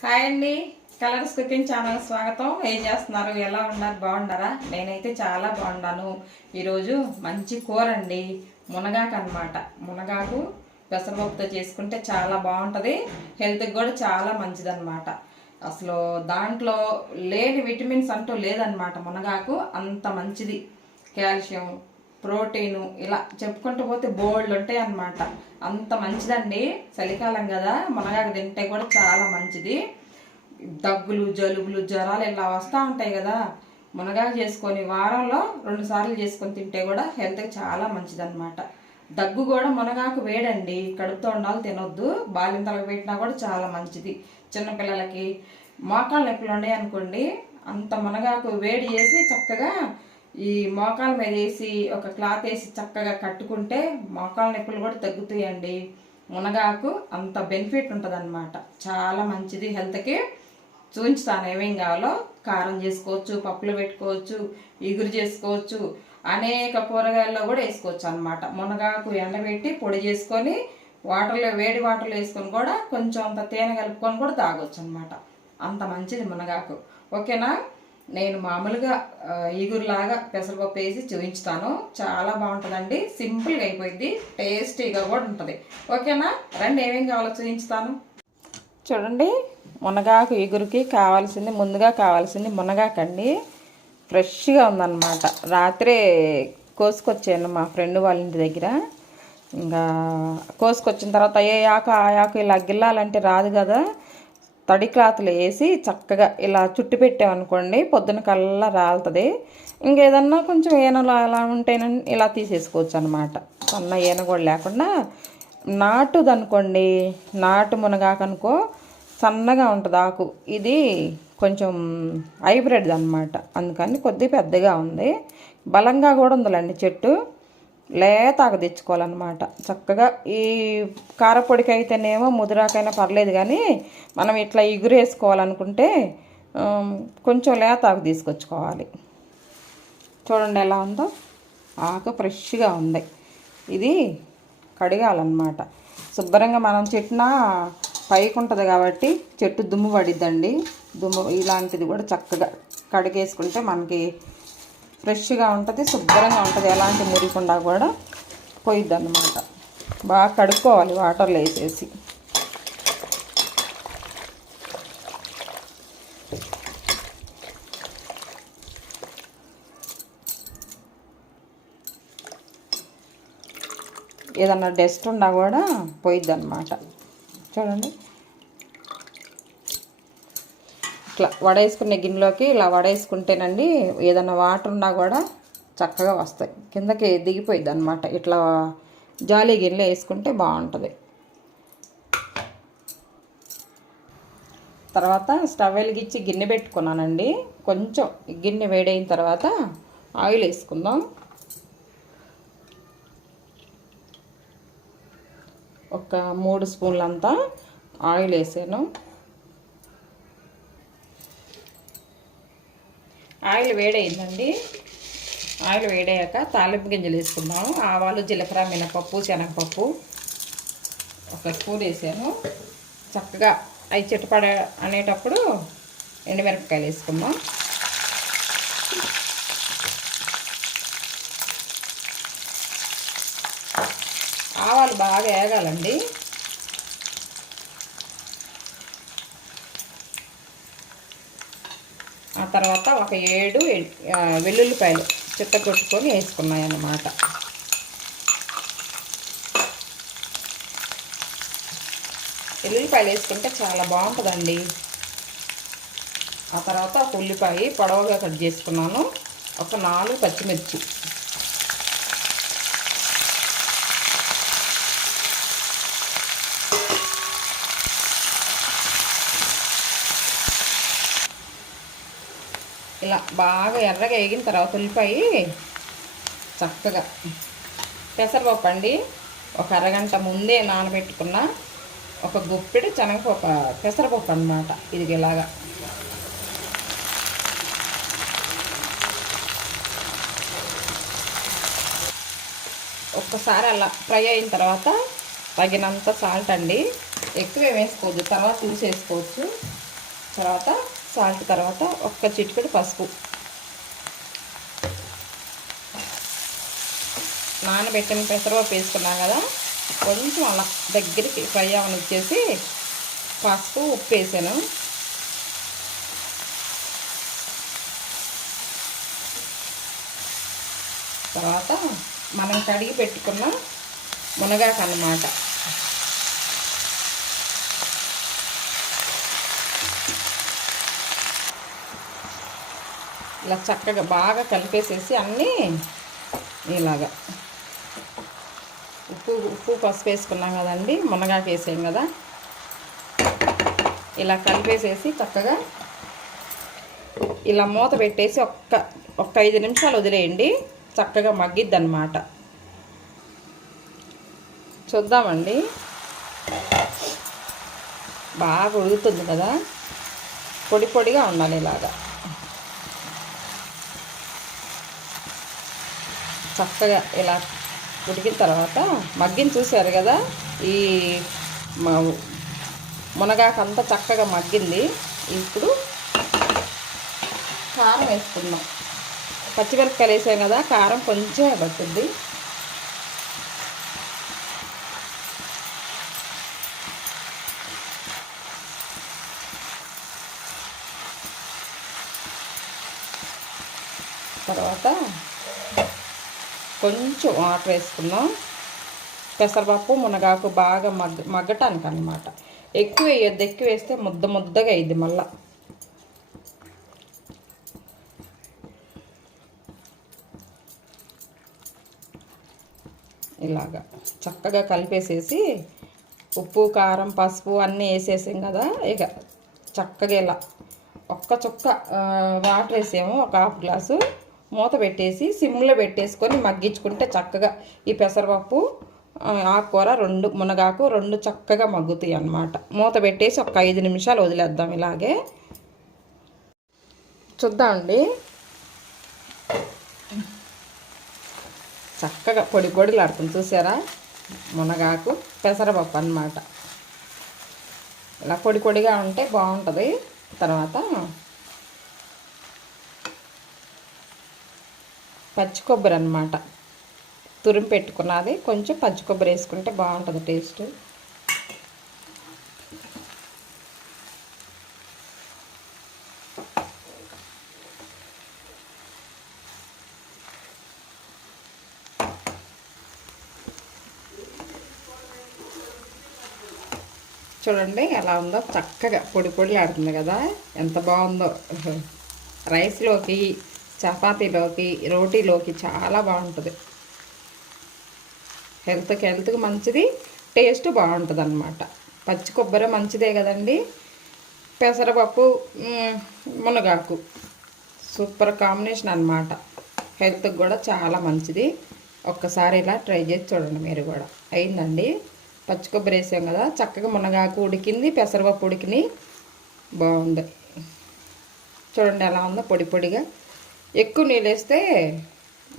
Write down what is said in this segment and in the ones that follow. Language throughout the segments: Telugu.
హాయ్ అండి. కలర్స్ కుకింగ్ ఛానల్ స్వాగతం. ఏం చేస్తున్నారు? ఎలా ఉన్నారు? బాగున్నారా? నేనైతే చాలా బాగున్నాను. ఈరోజు మంచి కూర అండి, మునగాకు అనమాట. మునగాకు పెసరపప్పుతో చేసుకుంటే చాలా బాగుంటుంది, హెల్త్కి కూడా చాలా మంచిదన్నమాట. అసలు దాంట్లో లేని విటమిన్స్ అంటూ లేదనమాట. మునగాకు అంత మంచిది. కాల్షియం, ప్రోటీను ఇలా చెప్పుకుంటూ పోతే బోల్డ్ ఉంటాయి అన్నమాట. అంత మంచిదండి. చలికాలం కదా, మునగాకు తింటే కూడా చాలా మంచిది. దగ్గులు, జలుబులు, జ్వరాలు ఇలా వస్తూ ఉంటాయి కదా, మునగాకు చేసుకొని వారంలో 2 సార్లు చేసుకొని తింటే కూడా హెల్త్కి చాలా మంచిదన్నమాట. దగ్గు కూడా మునగాకు వేడండి, కడుపుతో ఉండాలి, తినొద్దు. బాలింతలకు పెట్టినా కూడా చాలా మంచిది. చిన్నపిల్లలకి మోకాళ్ళ నొప్పులు ఉన్నాయి అనుకోండి, అంత మునగాకు వేడి చేసి చక్కగా ఈ మోకాల మీద వేసి ఒక క్లాత్ వేసి చక్కగా కట్టుకుంటే మోకాల నొప్పులు కూడా తగ్గుతాయండి. మునగాకు అంత బెనిఫిట్ ఉంటుంది అనమాట, చాలా మంచిది హెల్త్కి. చూపించుతాను ఏమేం కావాలో. కారం చేసుకోవచ్చు, పప్పులు పెట్టుకోవచ్చు, ఇగురు చేసుకోవచ్చు, అనేక కూరగాయల్లో కూడా వేసుకోవచ్చు అనమాట. మునగాకు ఎండబెట్టి పొడి చేసుకొని వాటర్లో, వేడి వాటర్లో వేసుకొని కూడా కొంచెం అంత తేనె కలుపుకొని కూడా తాగొచ్చు అనమాట. అంత మంచిది మునగాకు. ఓకేనా? నేను మామూలుగా ఇగురులాగా పెసరపప్పు వేసి చూపించుతాను. చాలా బాగుంటుందండి, సింపుల్గా అయిపోయింది, టేస్టీగా కూడా ఉంటుంది. ఓకేనా? రండి, ఏమేం కావాలో చూపించుతాను. చూడండి, మునగాకు ఇగురికి ముందుగా కావాల్సింది మునగాకండి. ఫ్రెష్గా ఉందన్నమాట. రాత్రే కోసుకొచ్చాను మా ఫ్రెండ్ వాళ్ళ ఇంటి దగ్గర. ఇంకా కోసుకొచ్చిన తర్వాత ఏ ఆకు ఆ ఆకు ఇలా గిల్లాలంటే రాదు కదా, తడి క్లాత్లు వేసి చక్కగా ఇలా చుట్టి పెట్టామనుకోండి, పొద్దున కల్లా రాలుతుంది. ఇంకేదన్నా కొంచెం ఈనలు అలా ఉంటేనని ఇలా తీసేసుకోవచ్చు అనమాట. సన్న ఈన కూడా లేకుండా. నాటుది అనుకోండి, నాటు మునగాకు అనుకో, సన్నగా ఉంటుంది ఆకు. ఇది కొంచెం హైబ్రిడ్ అనమాట, అందుకని కొద్దిగా పెద్దగా ఉంది. బలంగా కూడా ఉందిలేండి చెట్టు. లేతాకు తెచ్చుకోవాలన్నమాట. చక్కగా ఈ కారపొడికి అయితేనేమో ముదిరాకైనా పర్లేదు, కానీ మనం ఇట్లా ఇగురు వేసుకోవాలనుకుంటే కొంచెం లేతాకు తీసుకొచ్చుకోవాలి. చూడండి ఎలా ఉందో, ఆకు ఫ్రెష్గా ఉంది. ఇది కడిగాలన్నమాట శుభ్రంగా. మనం చెట్టున పైకి ఉంటుంది కాబట్టి చెట్టు దుమ్ము పడిద్దండి. దుమ్ము ఇలాంటిది కూడా చక్కగా కడిగేసుకుంటే మనకి ఫ్రెష్గా ఉంటుంది, శుభ్రంగా ఉంటుంది. ఎలాంటి మురికుండా కూడా పోయిద్ది అన్నమాట. బాగా కడుక్కోవాలి వాటర్లో వేసేసి. ఏదన్నా డస్ట్ ఉన్నా కూడా పోయిద్ది అన్నమాట. చూడండి, ఇట్లా వడేసుకునే గిన్నెలోకి ఇలా వడేసుకుంటేనండి, ఏదైనా వాటర్ ఉన్నా కూడా చక్కగా వస్తాయి, కిందకి దిగిపోయిద్ది అనమాట. ఇట్లా జాలీ గిన్నెలో వేసుకుంటే బాగుంటుంది. తర్వాత స్టవ్ వెలిగించి గిన్నె పెట్టుకున్నానండి. కొంచెం గిన్నె వేడైన తర్వాత ఆయిల్ వేసుకుందాం. ఒక 3 స్పూన్లంతా ఆయిల్ వేసాను. ఆయిల్ వేడైందండి. ఆయిల్ వేడయ్యాక తాలింపు గింజలు వేసుకుందాము. ఆవాలు, జీలకర్ర, మినపప్పు, శనగపప్పు 1 స్పూన్ వేసాను. చక్కగా అవి చిటపడ అనేటప్పుడు ఎండుమిరపకాయలు వేసుకుందాం. ఆవాలు బాగా వేగాలండి. ఆ తర్వాత ఒక 7 వెల్లుల్లిపాయలు చిత్తకొట్టుకొని వేసుకున్నాయి అన్నమాట. వెల్లుల్లిపాయలు వేసుకుంటే చాలా బాగుంటుందండి. ఆ తర్వాత ఒక ఉల్లిపాయ పొడవుగా కట్ చేసుకున్నాను. ఒక 4 పచ్చిమిర్చి. ఇలా బాగా ఎర్రగా వేగిన తర్వాత ఉల్లిపాయ చక్కగా పెసరపప్పు అండి, ఒక అరగంట ముందే నానబెట్టుకున్న ఒక గుప్పెడు శనగపప్పు, పెసరపప్పు అన్నమాట. ఇది ఇలాగా ఒక్కసారి అలా ఫ్రై అయిన తర్వాత తగినంత సాల్ట్ అండి, ఎక్కువ వేసుకోవద్దు, తర్వాత తీసేసుకోవచ్చు. తర్వాత సాల్ట్, తర్వాత ఒక్క చిటికెడు పసుపు, నానబెట్టిన పెసరపప్పు వేసుకున్నాం కదా, కొంచెం అలా దగ్గరికి ఫ్రై అవనిచ్చేసి పసుపు, ఉప్పు వేసాను. తర్వాత మనం కడిగి పెట్టుకున్న మునగాకు అన్నమాట. ఇలా చక్కగా బాగా కలిపేసేసి అన్నీ ఇలాగా ఉప్పు పసుపు వేసుకున్నాం కదండి, మునగాకు వేసాం కదా, ఇలా కలిపేసేసి చక్కగా ఇలా మూత పెట్టేసి ఒక్క 5 నిమిషాలు వదిలేయండి. చక్కగా మగ్గిద్ది అన్నమాట. చూద్దామండి. బాగా ఉడుకుతుంది కదా, పొడి పొడిగా ఉండాలి ఇలాగా. చక్కగా ఇలా ఉడికిన తర్వాత మగ్గిన చూశారు కదా, ఈ మునగాకంతా చక్కగా మగ్గింది. ఇప్పుడు కారం వేసుకుందాం. పచ్చిమిరపకాయలు వేసాం కదా, కారం కొంచెం పట్టుద్ది. తర్వాత కొంచెం వాటర్ వేసుకుందాం. పెసరపప్పు మునగాకు బాగా మగ్గటానికి అన్నమాట. ఎక్కువ వేయొద్దు, ఎక్కువ వేస్తే ముద్దగా అయ్యిద్ది మళ్ళా. ఇలాగా చక్కగా కలిపేసేసి ఉప్పు, కారం, పసుపు అన్నీ వేసేసాం కదా, ఇక చక్కగా ఇలా ఒక్క చుక్క వాటర్ వేసాము, ఒక హాఫ్ గ్లాసు. మూత పెట్టేసి సిమ్లో పెట్టేసుకొని మగ్గించుకుంటే చక్కగా ఈ పెసరపప్పు, ఆకుకూర మునగాకు రెండు చక్కగా మగ్గుతాయి అన్నమాట. మూత పెట్టేసి ఒక 5 నిమిషాలు వదిలేద్దాం. ఇలాగే చూద్దామండి. చక్కగా పొడిలాడుతుంది చూసారా, మునగాకు పెసరపప్పు అన్నమాట. ఇలా పొడిగా ఉంటే బాగుంటుంది. తర్వాత పచ్చి కొబ్బరి అన్నమాట, తురిమి పెట్టుకున్నది. కొంచెం పచ్చి కొబ్బరి వేసుకుంటే బాగుంటుంది టేస్ట్. చూడండి ఎలా ఉందో, చక్కగా పొడిలాడుతుంది కదా, ఎంత బాగుందో. రైస్లోకి, చపాతీలోకి, రోటీలోకి చాలా బాగుంటుంది. హెల్త్కి మంచిది, టేస్ట్ బాగుంటుంది అన్నమాట. పచ్చి కొబ్బరి మంచిదే కదండి. పెసరపప్పు, మునగాకు సూపర్ కాంబినేషన్ అన్నమాట. హెల్త్కి కూడా చాలా మంచిది. ఒక్కసారి ఇలా ట్రై చేసి చూడండి మీరు కూడా. అయిందండి. పచ్చి కొబ్బరి వేసాం కదా, చక్కగా మునగాకు ఉడికింది, పెసరపప్పు ఉడికినాయి, బాగుంది. చూడండి ఎలా ఉందో, పొడిగా. ఎక్కువ నీళ్ళు వేస్తే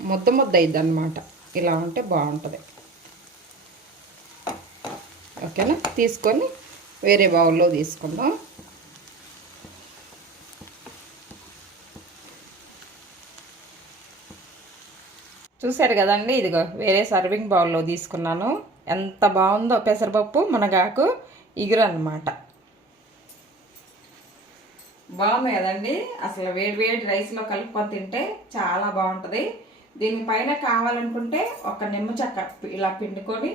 ముద్ద అయింది అన్నమాట. ఇలా ఉంటే బాగుంటుంది. ఓకేనా, తీసుకొని వేరే బౌల్లో తీసుకుందాం. చూసారు కదండి, ఇదిగో వేరే సర్వింగ్ బౌల్లో తీసుకున్నాను. ఎంత బాగుందో పెసరపప్పు మునగాకు ఇగురు అన్నమాట. బాగుంది కదండి. అసలు వేడి రైస్లో కలుపుకొని తింటే చాలా బాగుంటుంది. దీనిపైన కావాలనుకుంటే ఒక నిమ్మ చెక్క ఇలా పిండుకొని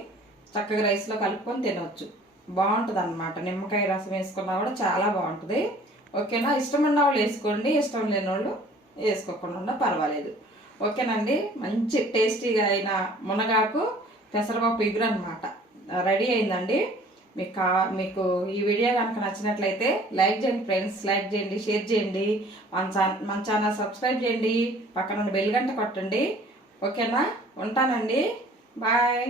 చక్కగా రైస్లో కలుపుకొని తినవచ్చు. బాగుంటుంది అన్నమాట. నిమ్మకాయ రసం వేసుకున్నా కూడా చాలా బాగుంటుంది. ఓకేనా, ఇష్టం ఉన్న వాళ్ళు వేసుకోండి, ఇష్టం లేని వాళ్ళు వేసుకోకుండా పర్వాలేదు. ఓకేనండి, మంచి టేస్టీగా అయిన మునగాకు పెసరపప్పు ఇగురు అన్నమాట రెడీ అయిందండి. మీకు ఈ వీడియో కనుక నచ్చినట్లయితే లైక్ చేయండి ఫ్రెండ్స్, లైక్ చేయండి, షేర్ చేయండి, మన ఛానల్ సబ్స్క్రైబ్ చేయండి, పక్కన బెల్ గంట కొట్టండి. ఓకేనా, ఉంటానండి, బాయ్.